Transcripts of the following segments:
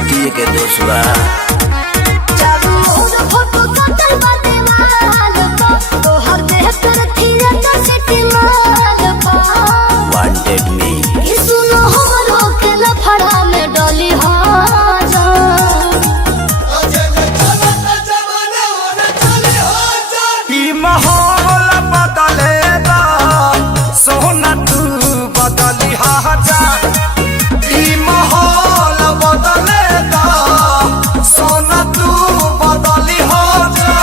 छतिए के दोस्त बा। वांटेड मी सुनो हमरो के लफड़ा में डली हो माहौल बदलेगा सोना तू बदली जा। माहौल बदलेगा सोना तू बदली जा।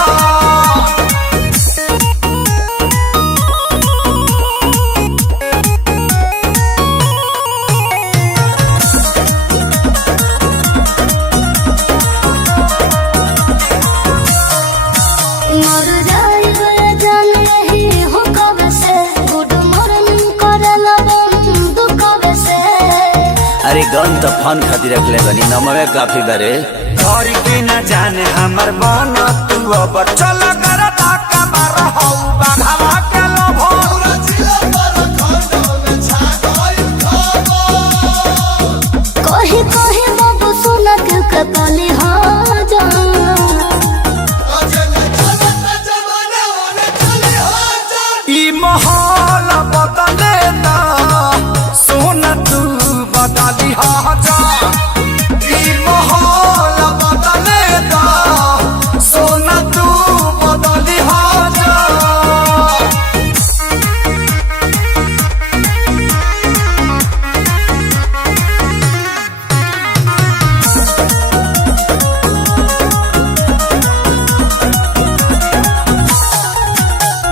अरे गन तो फन खातिर रखले बनी नमवे काफी बारे। घर के न जाने हमर मन तू अब चल कर ताका मार हौ बाघवा के लोभो। कहीं कहीं बाबू सुना के कतली हो जा। ई माहौल बदलेगा सोना तू बदली जा। ई माहौल बदलेगा सोना तू बदली जा।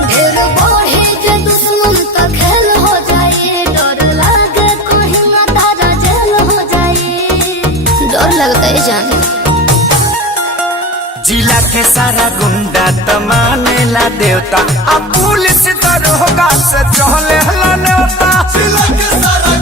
ढेर बढ़े जे दुश्मन का खेल हो जाए। डर लागे कहीं ना तारा जेल हो जाए। डर लगता है जान। जिला के सारा गुंडा तो मानेला देवता अब पुलिस दरोगा से चले हला नेवता। जिला के सारा